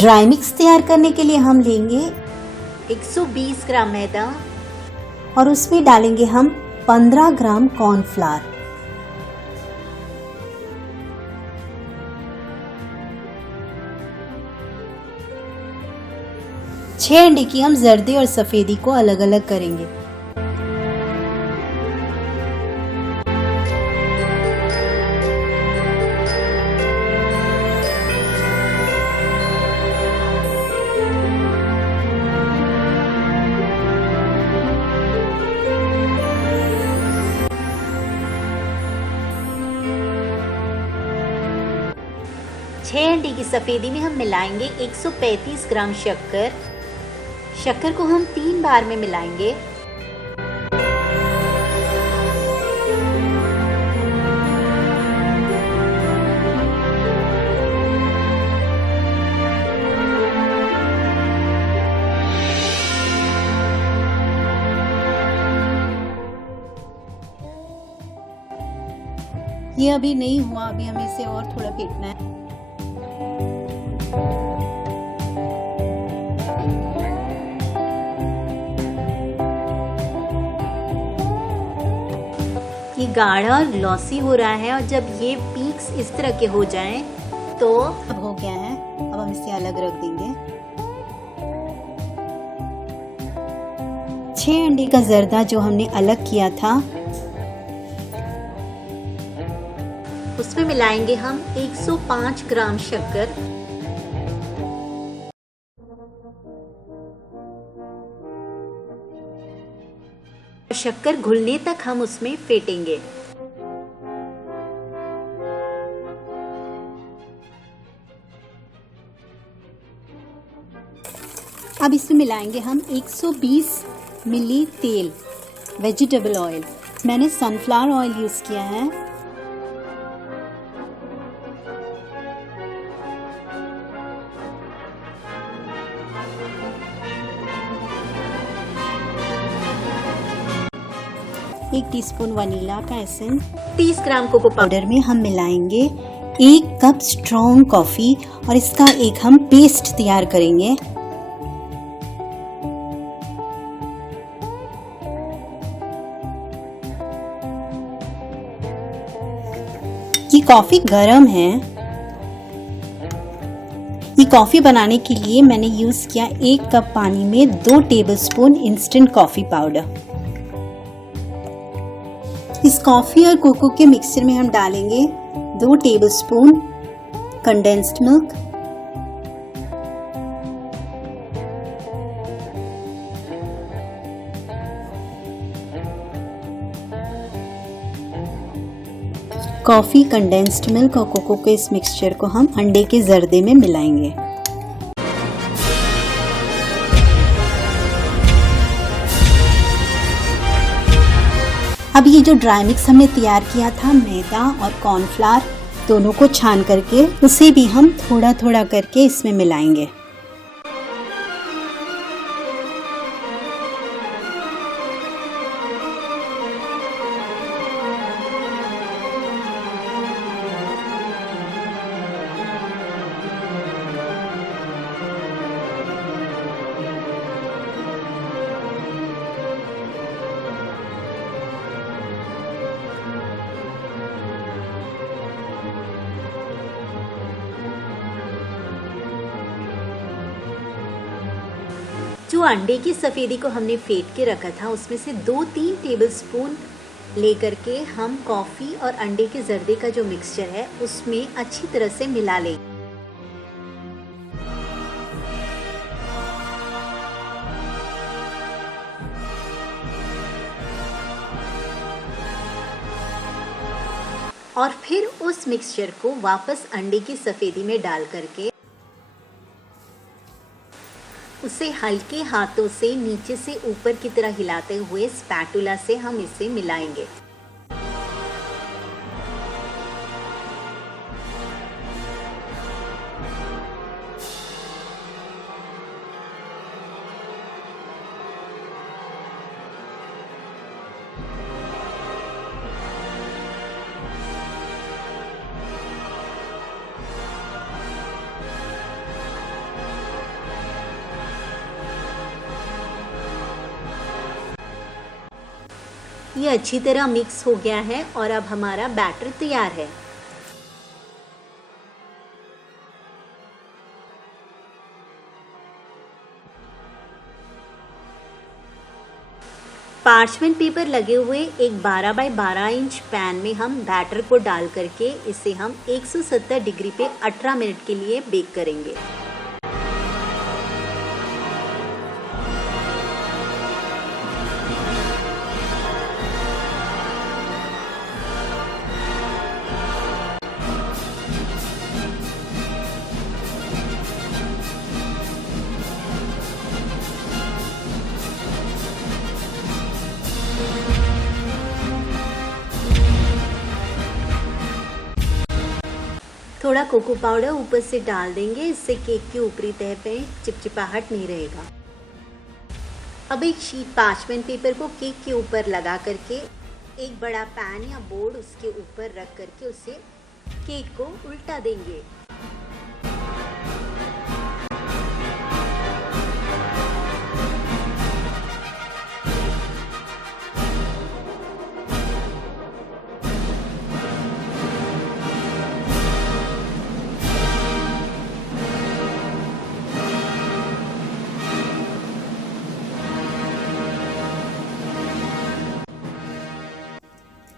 Dry mix तैयार करने के लिए हम लेंगे 120 ग्राम मैदा और उसमें डालेंगे हम 15 ग्राम कॉर्नफ्लावर। छह अंडे की हम जर्दी और सफेदी को अलग अलग करेंगे। छह अंडे की सफेदी में हम मिलाएंगे 135 ग्राम शक्कर। शक्कर को हम 3 बार में मिलाएंगे। ये अभी नहीं हुआ, अभी हमें इसे और थोड़ा फेंटना है। ये गाढ़ा और ग्लॉसी हो रहा है और जब ये पीक्स इस तरह के हो जाएं तो अब हो गया है। अब हम इसे अलग रख देंगे। 6 अंडे का जर्दा जो हमने अलग किया था उसमें मिलाएंगे हम 105 ग्राम शक्कर। शक्कर घुलने तक हम उसमें फेंटेंगे। अब इसमें मिलाएंगे हम 120 मिली तेल, वेजिटेबल ऑयल। मैंने सनफ्लावर ऑयल यूज किया है। एक टीस्पून वनीला का एसेंस। 30 ग्राम कोको पाउडर में हम मिलाएंगे 1 कप स्ट्रॉन्ग कॉफी और इसका एक हम पेस्ट तैयार करेंगे। ये कॉफी गरम है। ये कॉफी बनाने के लिए मैंने यूज किया 1 कप पानी में 2 टेबलस्पून इंस्टेंट कॉफी पाउडर। इस कॉफी और कोको के मिक्सचर में हम डालेंगे 2 tablespoon condensed milk, coffee, condensed milk और कोको के इस मिक्सचर को हम अंडे के जर्दे में मिलाएंगे। अब ये जो ड्राई मिक्स हमने तैयार किया था मैदा और कॉर्नफ्लावर दोनों को छान करके, उसे भी हम थोड़ा थोड़ा करके इसमें मिलाएंगे। जो अंडे की सफ़ेदी को हमने फेंट के रखा था उसमें से 2-3 टेबलस्पून लेकर के हम कॉफ़ी और अंडे के जर्दे का जो मिक्सचर है उसमें अच्छी तरह से मिला लें। और फिर उस मिक्सचर को वापस अंडे की सफ़ेदी में डाल करके उसे हल्के हाथों से नीचे से ऊपर की तरह हिलाते हुए स्पैटुला से हम इसे मिलाएंगे। ये अच्छी तरह मिक्स हो गया है और अब हमारा बैटर तैयार है। पार्चमेंट पेपर लगे हुए एक 12 बाय 12 इंच पैन में हम बैटर को डाल करके इसे हम 170 डिग्री पे 18 मिनट के लिए बेक करेंगे। थोड़ा कोको पाउडर ऊपर से डाल देंगे, इससे केक की ऊपरी तह पे चिपचिपाहट नहीं रहेगा। अब एक शीट पार्चमेंट पेपर को केक के ऊपर लगा करके एक बड़ा पैन या बोर्ड उसके ऊपर रख करके उसे केक को उल्टा देंगे।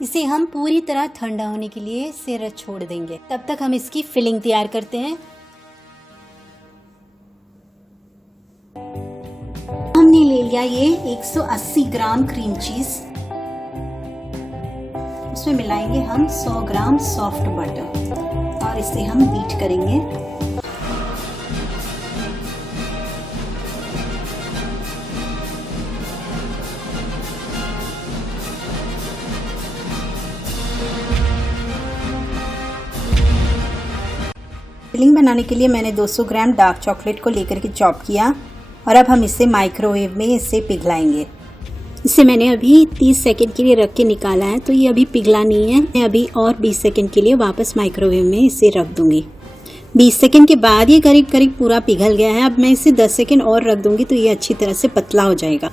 इसे हम पूरी तरह ठंडा होने के लिए इसे छोड़ देंगे। तब तक हम इसकी फिलिंग तैयार करते हैं। हमने ले लिया ये 180 ग्राम क्रीम चीज, उसमें मिलाएंगे हम 100 ग्राम सॉफ्ट बटर और इसे हम बीट करेंगे। फिलिंग बनाने के लिए मैंने 200 ग्राम डार्क चॉकलेट को लेकर के चॉप किया और अब हम इसे माइक्रोवेव में इसे पिघलाएंगे। इसे मैंने अभी 30 सेकंड के लिए रख के निकाला है, तो ये अभी पिघला नहीं है। मैं अभी और 20 सेकंड के लिए वापस माइक्रोवेव में इसे रख दूंगी। 20 सेकंड के बाद ये करीब करीब पूरा पिघल गया है। अब मैं इसे 10 सेकंड और रख दूंगी तो ये अच्छी तरह से पतला हो जाएगा।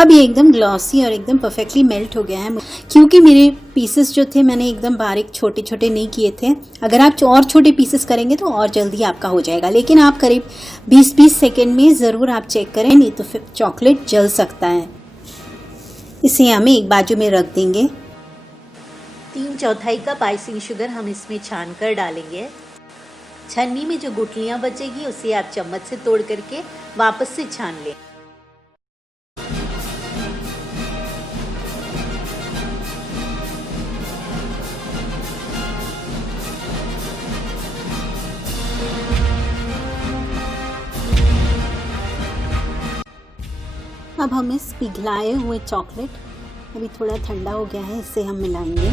अब ये एकदम ग्लॉसी और एकदम परफेक्टली मेल्ट हो गया है। क्योंकि मेरे पीसेस जो थे मैंने एकदम बारीक छोटे छोटे नहीं किए थे। अगर आप और छोटे पीसेस करेंगे तो और जल्दी आपका हो जाएगा, लेकिन आप करीब 20-20 सेकेंड में ज़रूर आप चेक करें, नहीं तो फिर चॉकलेट जल सकता है। इसे हमें एक बाजू में रख देंगे। 3/4 कप आइसिंग शुगर हम इसमें छान कर डालेंगे। छन्नी में जो गुठलियाँ बचेगी उसे आप चम्मच से तोड़ करके वापस से छान लें। अब हम इस पिघलाए हुए चॉकलेट, अभी थोड़ा ठंडा हो गया है, इससे हम मिलाएंगे।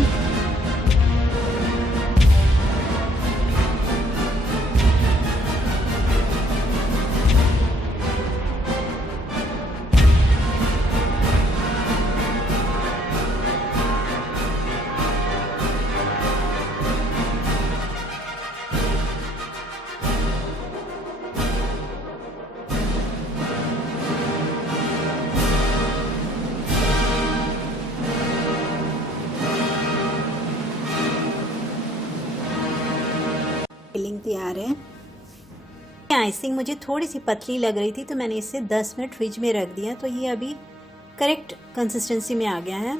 फिलिंग तैयार है। आइसिंग मुझे थोड़ी सी पतली लग रही थी तो मैंने इसे 10 मिनट फ्रिज में रख दिया, तो ये अभी करेक्ट कंसिस्टेंसी में आ गया है।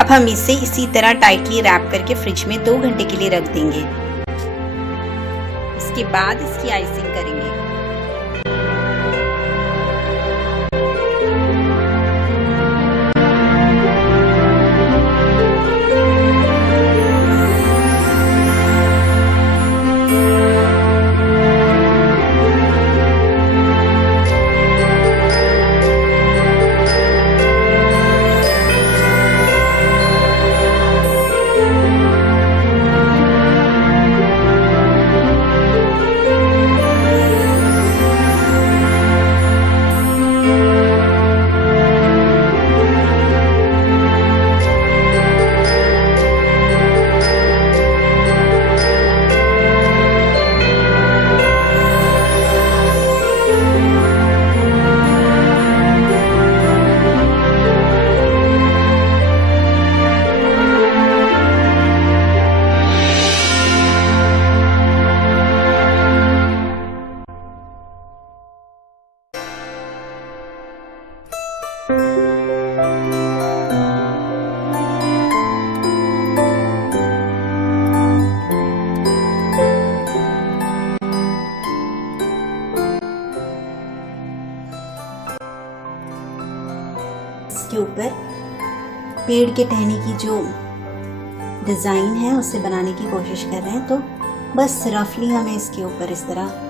अब हम इसे इसी तरह टाइटली रैप करके फ्रिज में 2 घंटे के लिए रख देंगे। इसके बाद इसकी आइसिंग करेंगे। इसके ऊपर पेड़ के टहनी की जो डिज़ाइन है उसे बनाने की कोशिश कर रहे हैं, तो बस रफली हमें इसके ऊपर इस तरह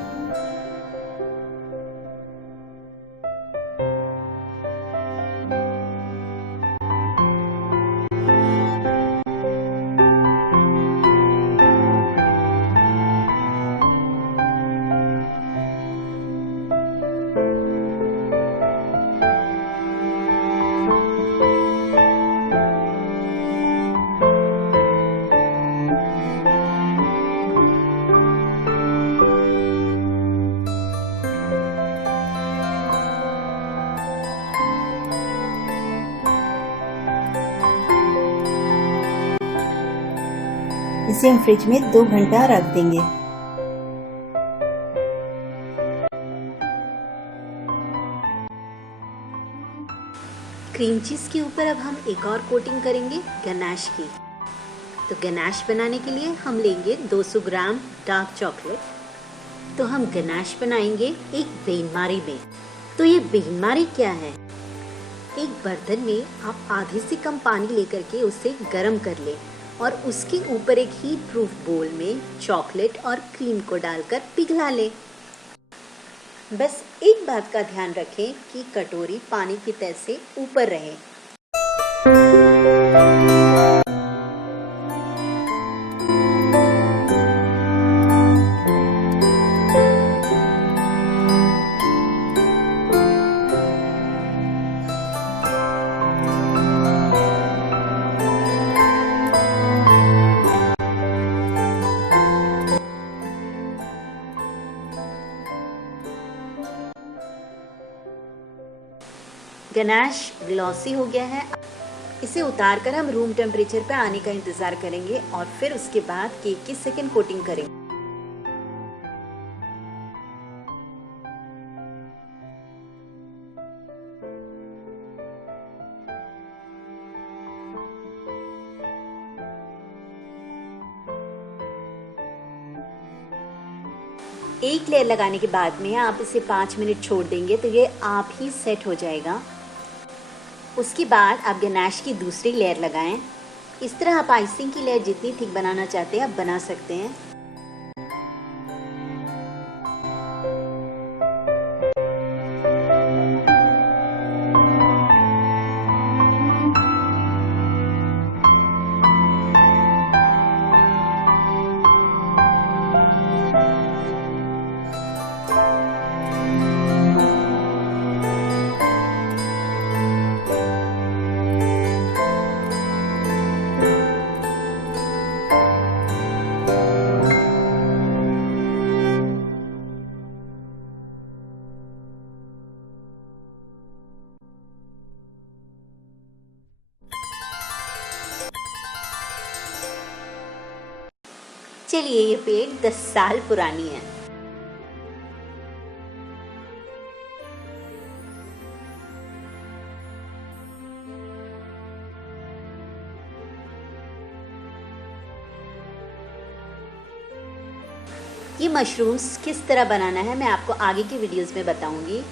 इसे हम फ्रिज में 2 घंटा रख देंगे। क्रीम चीज के ऊपर अब हम एक और कोटिंग करेंगे गनाश की। तो गनाश बनाने के लिए हम लेंगे 200 ग्राम डार्क चॉकलेट। तो हम गनाश बनाएंगे एक बेनमारी में। तो ये बेनमारी क्या है? एक बर्तन में आप आधे से कम पानी लेकर के उसे गर्म कर लें और उसके ऊपर एक हीट प्रूफ बोल में चॉकलेट और क्रीम को डालकर पिघला लें। बस एक बात का ध्यान रखें कि कटोरी पानी की तह से ऊपर रहे। गनाश ग्लॉसी हो गया है। इसे उतारकर हम रूम टेम्परेचर पे आने का इंतजार करेंगे और फिर उसके बाद केक की सेकंड कोटिंग करेंगे। एक लेयर लगाने के बाद में आप इसे 5 मिनट छोड़ देंगे तो ये आप ही सेट हो जाएगा। उसके बाद आप गनाश की दूसरी लेयर लगाएं। इस तरह आप आइसिंग की लेयर जितनी थिक बनाना चाहते हैं आप बना सकते हैं। चलिए, ये प्लेट 10 साल पुरानी है। ये मशरूम्स किस तरह बनाना है मैं आपको आगे की वीडियोस में बताऊंगी।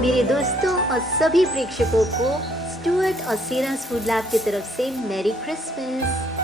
मेरे दोस्तों और सभी प्रेक्षकों को स्टुअर्ट और सीरास फूड लैब की तरफ से मैरी क्रिसमस।